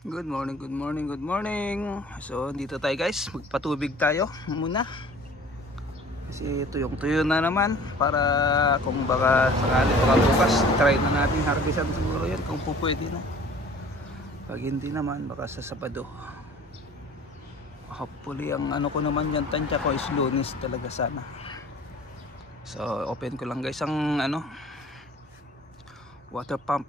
Good morning, good morning, good morning. So dito tayo guys, magpatubig tayo muna. Kasi tuyong-tuyo na naman. Para kung baka sakali baka bukas, try na natin harvestan siguro yan kung po pwede na. Pag hindi naman, baka sa Sabado. Hopefully ang ano ko naman yan, tansya ko is Lunes talaga sana. So open ko lang guys ang water pump.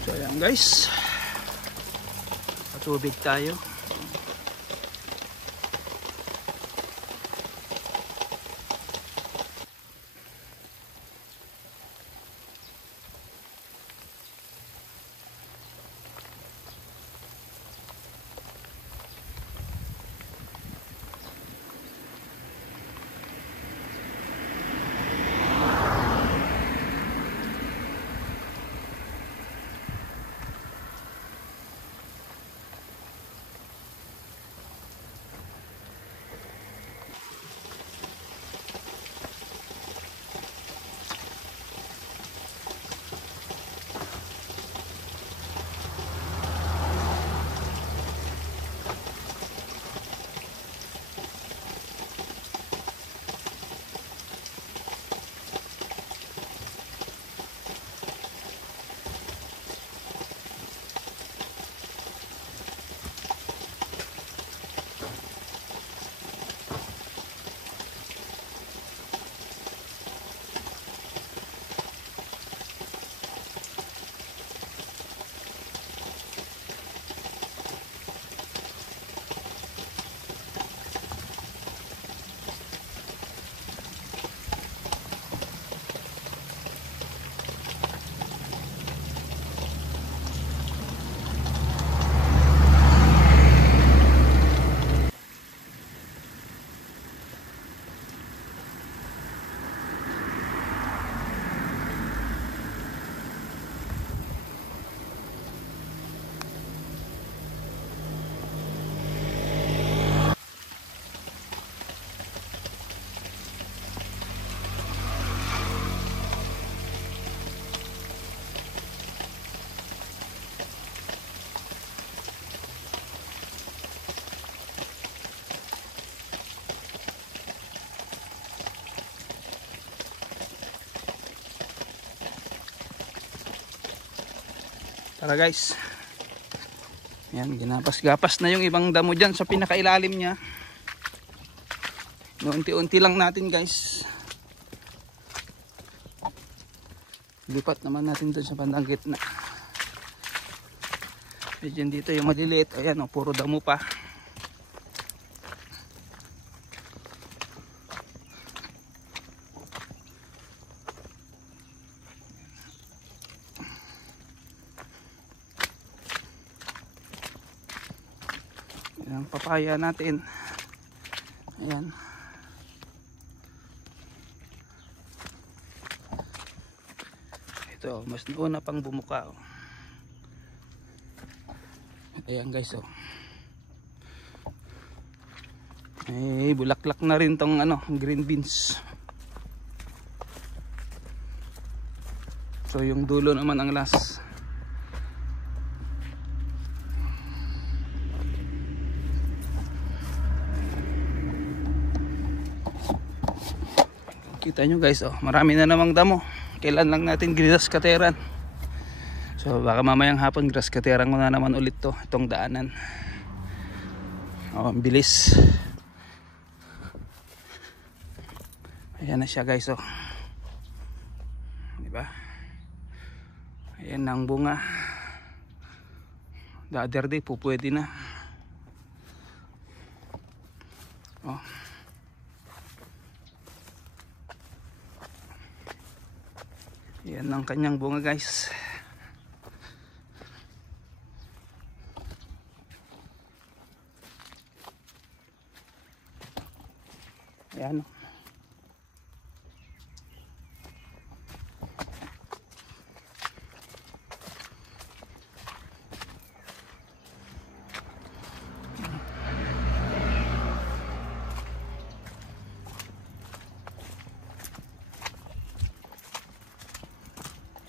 So ayan guys, patubig tayo. Tara guys, yan, ginapas-gapas na yung ibang damo dyan sa pinakailalim nya. Unti-unti lang natin guys. Lipat naman natin dun sa bandang gitna. Medyo dito yung maliliit, ayan o, puro damo pa. Ang papaya natin, ayan, ito mas una pang bumuka oh. Ayan guys oh. Eh, bulaklak na rin tong ano, green beans. So yung dulo naman ang last. Kita nyo guys, oh, marami na namang damo. Kailan lang natin grass cuteran. So baka mamayang hapon grass cuteran ko na naman ulit to, itong daanan. Oh, ang bilis. Ayan na siya guys, oh. Diba? Ayan na ang bunga. The other day po pwede na. Oh. Ayan ang kanyang bunga guys. Ayan.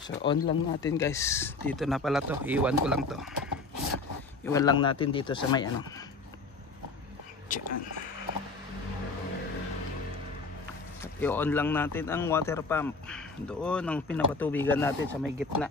So on lang natin guys. Dito na pala to. Iwan ko lang to. Iwan lang natin dito sa may ano. Diyan. At i-on lang natin ang water pump. Doon ang pinapatubigan natin sa may gitna.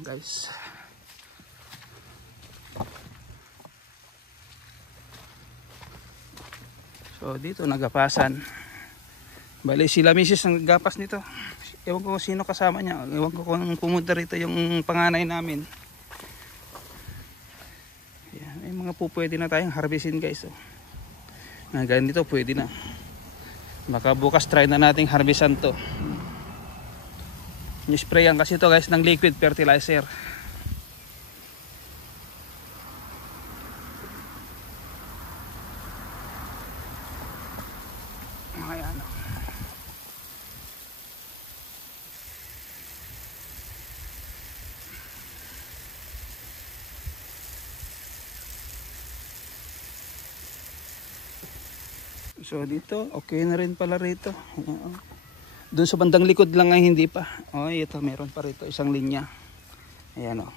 Guys, so dito nagapasan. Bali sila misis ang nagapas nito. Ewan ko sino kasama niya. Ewan ko kung pumunta rito yung panganay namin. Yan, may mga po pwede na tayong harvestin guys, oh. Ganito pwede na. Baka bukas try na nating harvestan to. Sprayan kasi ito guys ng liquid fertilizer. Ayan. So dito okay na rin pala rito. Doon sa bandang likod lang ay hindi pa. Oh, ito meron pa rito isang linya. Ayan oh.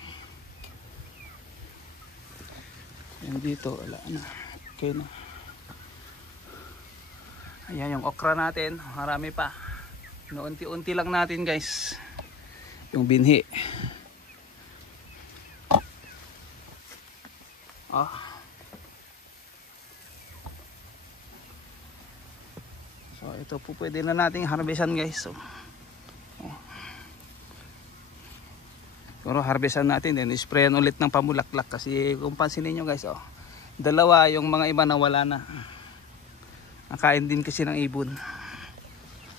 Ayan dito wala na. Okay na. Ayan yung okra natin, marami pa. Unti-unti lang natin guys. Yung binhi. Oh. So ito po pwede na nating harvestan guys. So, oh. Pero harvestan natin din, sprayan ulit ng pamulaklak kasi kung pansinin nyo guys, oh, dalawa yung mga iba na wala na. Nakain din kasi ng ibon.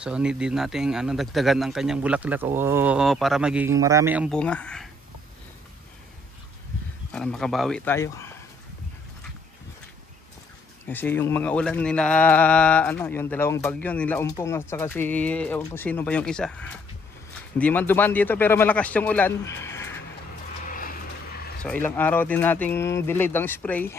So need din natin dagdagan ang kanyang bulaklak o para magiging marami ang bunga. Para makabawi tayo. Kasi yung mga ulan nila yung dalawang bagyo nila Umpong at saka si ewan ko sino ba yung isa. Hindi man dumaan dito pero malakas yung ulan. So ilang araw din nating delayed ang spray.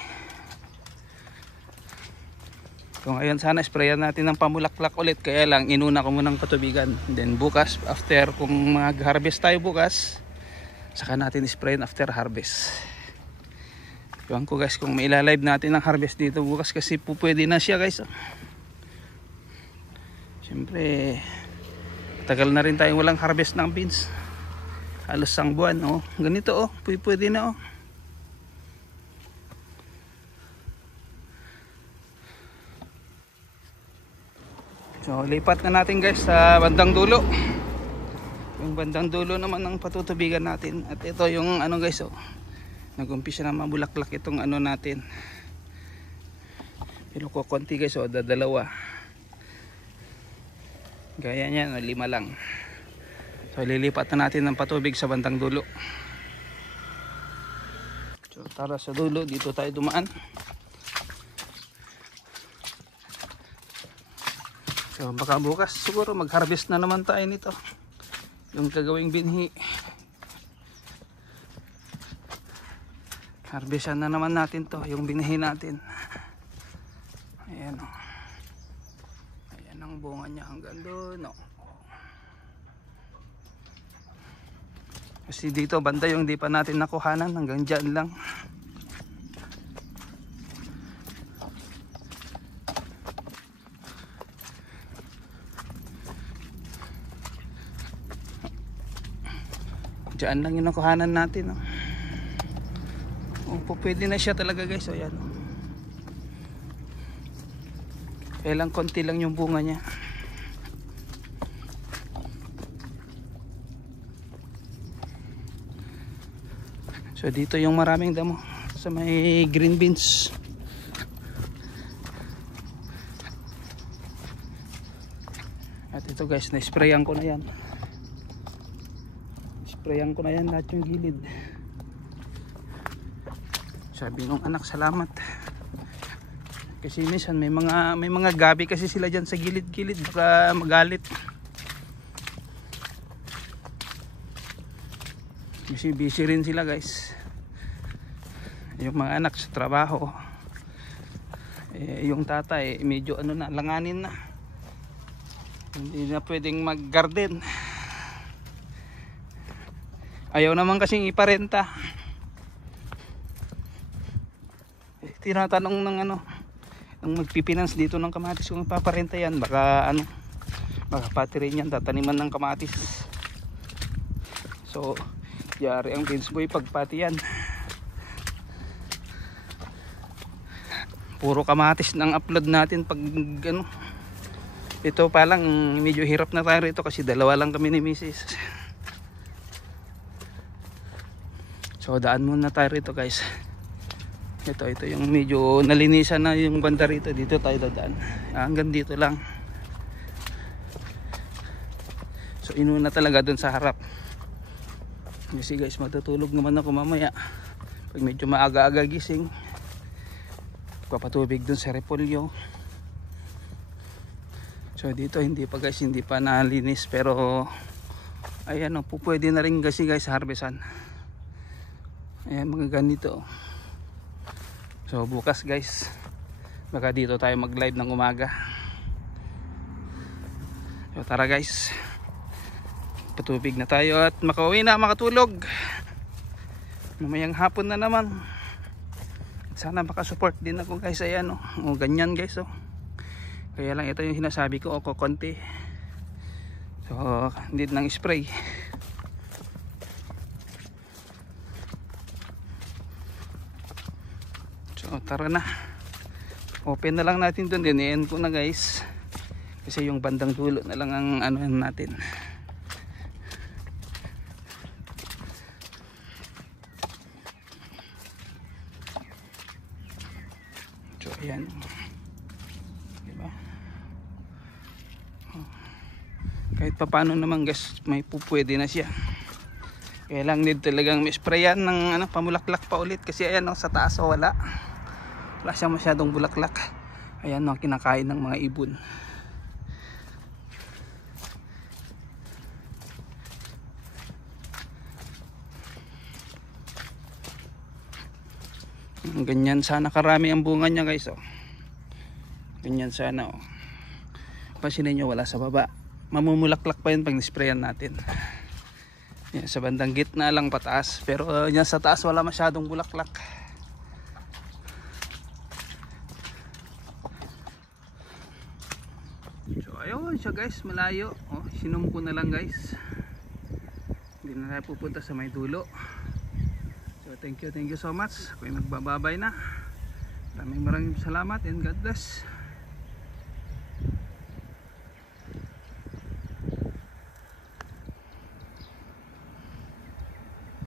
So ngayon sana sprayan natin ng pamulaklak ulit, kaya lang inuna ko munang patubigan. Then bukas after kung mag-harvest tayo bukas, saka natin sprayan after harvest. Ewan ko guys kung may ilalive natin ang harvest dito bukas kasi po pwede na siya guys. Siyempre tagal na rin tayong walang harvest ng beans. Halos isang buwan. Oh, ganito oh, pwede na oh. So lipat na natin guys sa bandang dulo. Yung bandang dulo naman ng patutubigan natin. At ito yung ano guys, oh, nag-umpisa na mabulaklak itong ano natin. Pero kukunti guys, oh, dadalawa. Gaya niyan, 5 lang. So lilipat na natin ng patubig sa bandang dulo. So tara sa dulo, dito tayo dumaan. So baka bukas siguro mag-harvest na naman tayo nito. Yung gagawing binhi. Harvestan na naman natin to, yung binhi natin. Ayan o. Ayan ang bunga niya hanggang doon o. Kasi dito banda yung di pa natin nakuhanan, hanggang dyan lang. Diyan lang yung nakuhanan natin. Oh, pwede na siya talaga guys. O yan. Kailang konti lang yung bunga niya. So dito yung maraming damo sa may green beans. At ito guys, na-sprayan ko na yan. Sprayan ko na yan lahat yung gilid. Sabi nung anak, salamat. Kasi minsan may mga gabi kasi sila dyan sa gilid-gilid, baka magalit. Kasi busy rin sila guys. Yung mga anak sa trabaho. Yung tatay medyo ano na, langanin na. Hindi na pwedeng mag-garden. Ayaw naman kasing iparenta. Tinatanong ng ano, ang magpipinance dito ng kamatis kung ipaparenta yan, baka ano, baka pati rin yan tataniman ng kamatis. So yari ang Vince Boy pagpati yan. Puro kamatis ng upload natin pag ano. Ito pa lang medyo hirap na tayo rito kasi dalawa lang kami ni Mrs. So daan muna tayo rito guys. Ito yung medyo nalinisan na yung banda rito. Dito tayo dadaan. Hanggang dito lang. So inuna talaga dun sa harap. Kasi guys, matutulog naman ako mamaya. Pag medyo maaga-aga gising, papatubig dun sa repolyo. So dito hindi pa guys, hindi pa nalinis. Pero ayan o, pwede na rin kasi guys harvestan. Ayan mga ganito. So bukas guys, baka dito tayo mag live ng umaga. So tara guys, patubig na tayo at makauwi na, makatulog. Mamayang hapon na naman. Sana makasupport din ako guys. Ayan o, ganyan guys o. Kaya lang ito yung sinasabi ko, o konti. So hindi nang spray. So tara na, open na lang natin dun, din ko na guys kasi yung bandang dulo na lang ang ano natin. So ayan, diba? Kahit pa paano naman guys, may pupwede na siya. Kaya lang need talagang may sprayan ng ano, pamulaklak pa ulit kasi ayan sa taas wala siya masyadong bulaklak. Ayan kinakain ng mga ibon. Ganyan sana karami ang bunga niya guys o. Ganyan sana o. Pansinin nyo, wala sa baba. Mamumulaklak pa yun pag nisprayan natin. Yan, sa bandang gitna lang pataas. Pero yan sa taas wala masyadong bulaklak. So ayun siya guys, malayo. Sinum ko na lang guys. Hindi na tayo pupunta sa may dulo. So thank you so much. Ako'y magbababay na. Maraming salamat and God bless.